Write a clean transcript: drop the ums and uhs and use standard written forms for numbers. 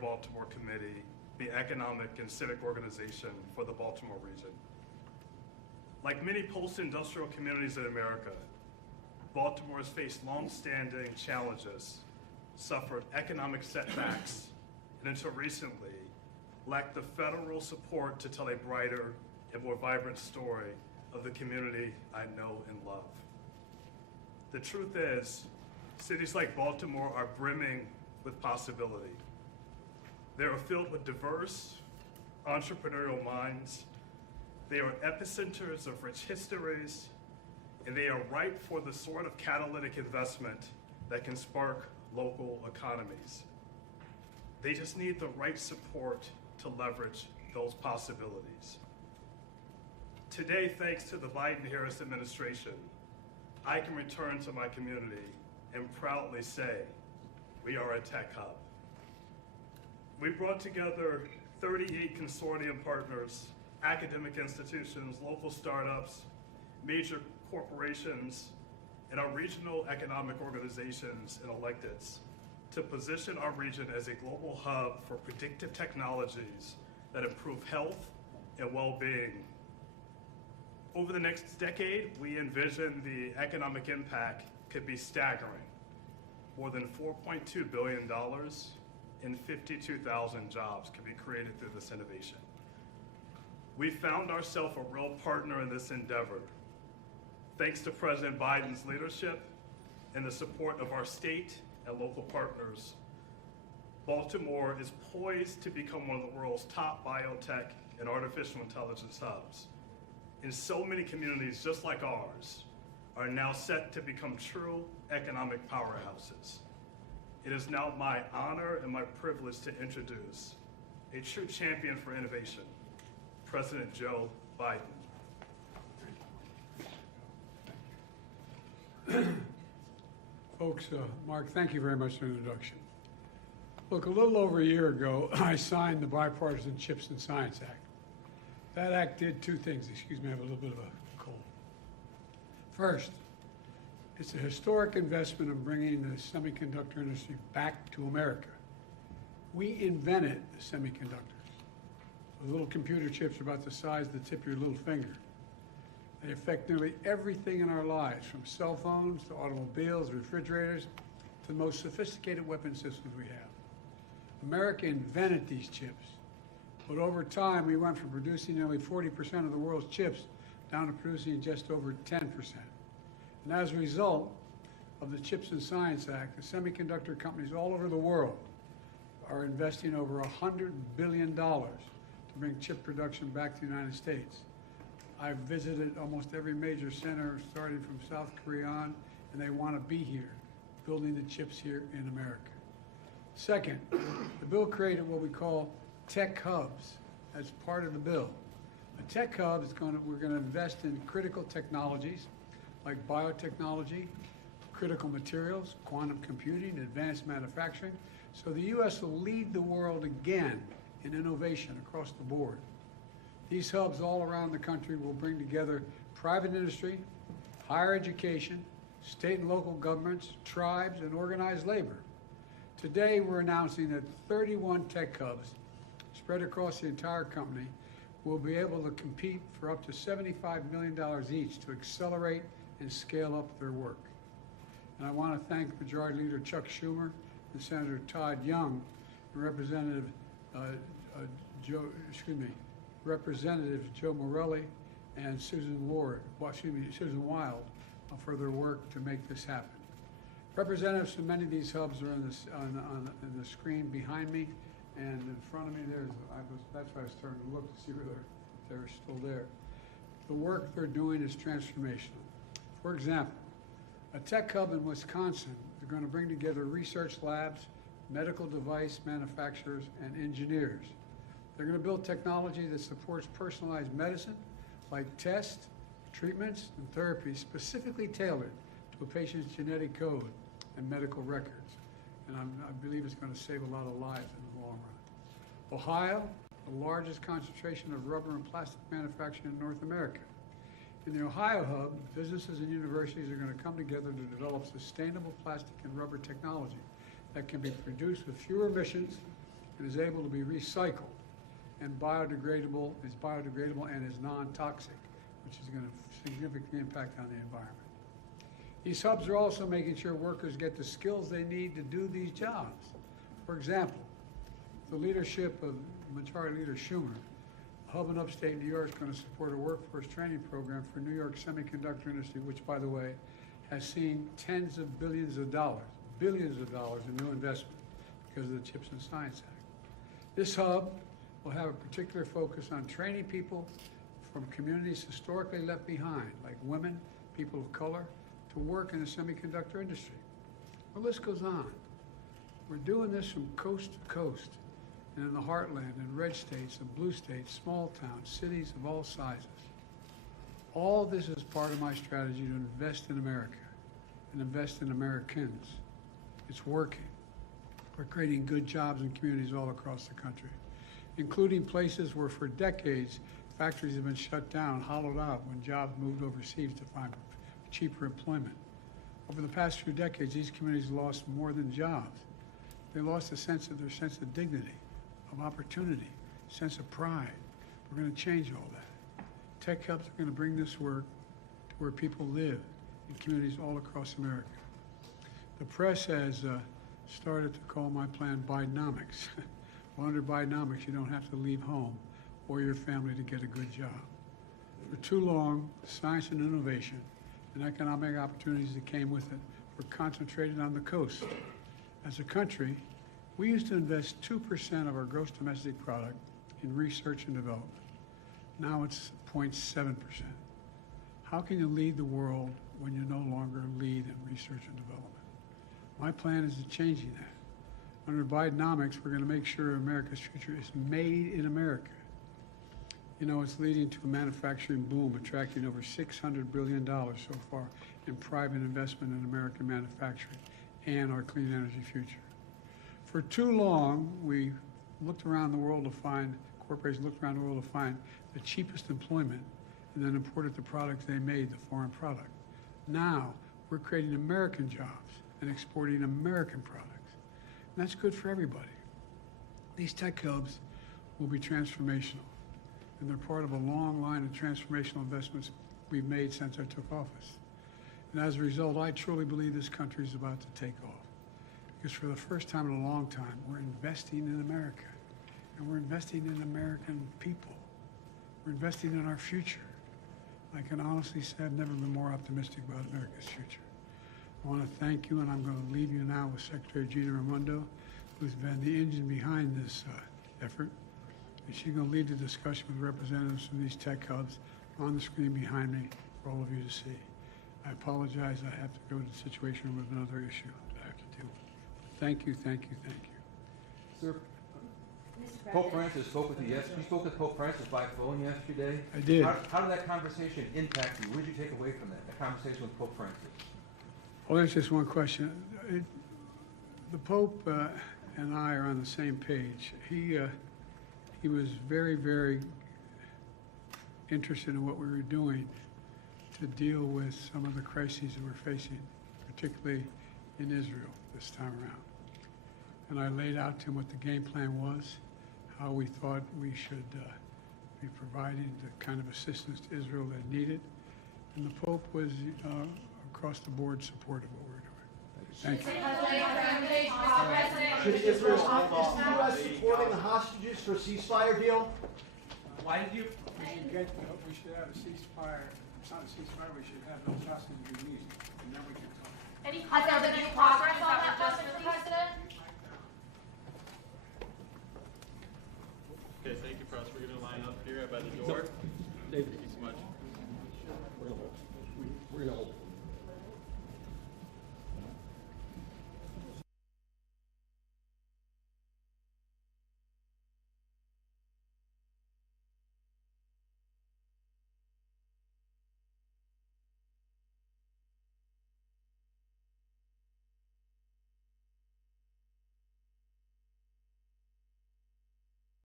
Baltimore Committee, the economic and civic organization for the Baltimore region. Like many post-industrial communities in America, Baltimore has faced long-standing challenges, suffered economic setbacks, and until recently, lacked the federal support to tell a brighter and more vibrant story of the community I know and love. The truth is, cities like Baltimore are brimming with possibility. They are filled with diverse, entrepreneurial minds. They are epicenters of rich histories, and they are ripe for the sort of catalytic investment that can spark local economies. They just need the right support to leverage those possibilities. Today, thanks to the Biden-Harris administration, I can return to my community and proudly say, we are a tech hub. We brought together 38 consortium partners, academic institutions, local startups, major corporations, and our regional economic organizations and electeds to position our region as a global hub for predictive technologies that improve health and well-being. Over the next decade, we envision the economic impact could be staggering. More than $4.2 billion and 52,000 jobs can be created through this innovation. We found ourselves a real partner in this endeavor. Thanks to President Biden's leadership and the support of our state and local partners, Baltimore is poised to become one of the world's top biotech and artificial intelligence hubs. And so many communities just like ours are now set to become true economic powerhouses. It is now my honor and my privilege to introduce a true champion for innovation, President Joe Biden. Folks, Mark, thank you very much for the introduction. Look, a little over a year ago, I signed the Bipartisan Chips and Science Act. That act did two things. Excuse me, I have a little bit of a cold. First, it's a historic investment in bringing the semiconductor industry back to America. We invented the semiconductors. The little computer chips are about the size of the tip of your little finger. They affect nearly everything in our lives, from cell phones to automobiles, refrigerators, to the most sophisticated weapon systems we have. America invented these chips, but over time we went from producing nearly 40% of the world's chips down to producing just over 10%. And as a result of the Chips and Science Act, the semiconductor companies all over the world are investing over $100 billion to bring chip production back to the United States. I've visited almost every major center, starting from South Korea on, and they want to be here, building the chips here in America. Second, the bill created what we call tech hubs as part of the bill. A tech hub is we're going to invest in critical technologies like biotechnology, critical materials, quantum computing, advanced manufacturing. So the U.S. will lead the world again in innovation across the board. These hubs all around the country will bring together private industry, higher education, state and local governments, tribes, and organized labor. Today, we're announcing that 31 tech hubs spread across the entire company will be able to compete for up to $75 million each to accelerate and scale up their work. And I want to thank Majority Leader Chuck Schumer and Senator Todd Young and Representative Joe Morelli and Susan Wild for their work to make this happen. Representatives from many of these hubs are on the screen behind me, and in front of me that's why I was starting to look to see whether they're still there. The work they're doing is transformational. For example, a tech hub in Wisconsin is going to bring together research labs, medical device manufacturers, and engineers. They're going to build technology that supports personalized medicine, like tests, treatments, and therapies specifically tailored to a patient's genetic code and medical records. And I believe it's going to save a lot of lives in the long run. Ohio, the largest concentration of rubber and plastic manufacturing in North America. In the Ohio hub, businesses and universities are going to come together to develop sustainable plastic and rubber technology that can be produced with fewer emissions and is able to be recycled and is biodegradable and is non-toxic, which is going to significantly impact on the environment. These hubs are also making sure workers get the skills they need to do these jobs. For example, the leadership of Majority Leader Schumer, a hub in upstate New York is going to support a workforce training program for New York semiconductor industry, which, by the way, has seen tens of billions of dollars in new investment because of the Chips and Science Act. This hub will have a particular focus on training people from communities historically left behind, like women, people of color, to work in the semiconductor industry. The list goes on. We're doing this from coast to coast, and in the heartland, in red states and blue states, small towns, cities of all sizes. All this is part of my strategy to invest in America and invest in Americans. It's working. We're creating good jobs in communities all across the country, including places where for decades factories have been shut down, hollowed out when jobs moved overseas to find cheaper employment. Over the past few decades, these communities lost more than jobs. They lost their sense of dignity, of opportunity, sense of pride. We're going to change all that. Tech hubs are going to bring this work to where people live in communities all across America. The press has started to call my plan Bidenomics. Well, under Bidenomics, you don't have to leave home or your family to get a good job. For too long, science and innovation and economic opportunities that came with it were concentrated on the coast. As a country, we used to invest 2% of our gross domestic product in research and development. Now it's 0.7%. How can you lead the world when you no longer lead in research and development? My plan is to changing that. Under Bidenomics, we're going to make sure America's future is made in America. You know, it's leading to a manufacturing boom, attracting over $600 billion so far in private investment in American manufacturing and our clean energy future. For too long, we looked around the world to find, corporations looked around the world to find the cheapest employment and then imported the products they made, the foreign product. Now, we're creating American jobs and exporting American products. And that's good for everybody. These tech hubs will be transformational, and they're part of a long line of transformational investments we've made since I took office. And as a result, I truly believe this country is about to take off. Because for the first time in a long time, we're investing in America. And we're investing in American people. We're investing in our future. I can honestly say I've never been more optimistic about America's future. I want to thank you, and I'm going to leave you now with Secretary Gina Raimondo, who's been the engine behind this effort. And she's going to lead the discussion with representatives from these tech hubs on the screen behind me for all of you to see. I apologize, I have to go to the situation with another issue that I have to deal with. Thank you, thank you, thank you. Sir, Pope Francis spoke with you yesterday. You spoke with Pope Francis by phone yesterday. I did. How did that conversation impact you? What did you take away from that conversation with Pope Francis? Well, there's just one question. The Pope and I are on the same page. He was very, very interested in what we were doing to deal with some of the crises that we're facing, particularly in Israel this time around. And I laid out to him what the game plan was, how we thought we should be providing the kind of assistance to Israel that needed. And the Pope was across the board supportive of what we're doing. Thank you. Should Israel stop the U.S. supporting the hostages for a ceasefire deal? Why did you? We should have a ceasefire. It's not a ceasefire. We should have those hostages released, and then we can talk. Has there been any progress on that, Mr. President? Okay, thank you, Press. We're going to line up here by the door. David.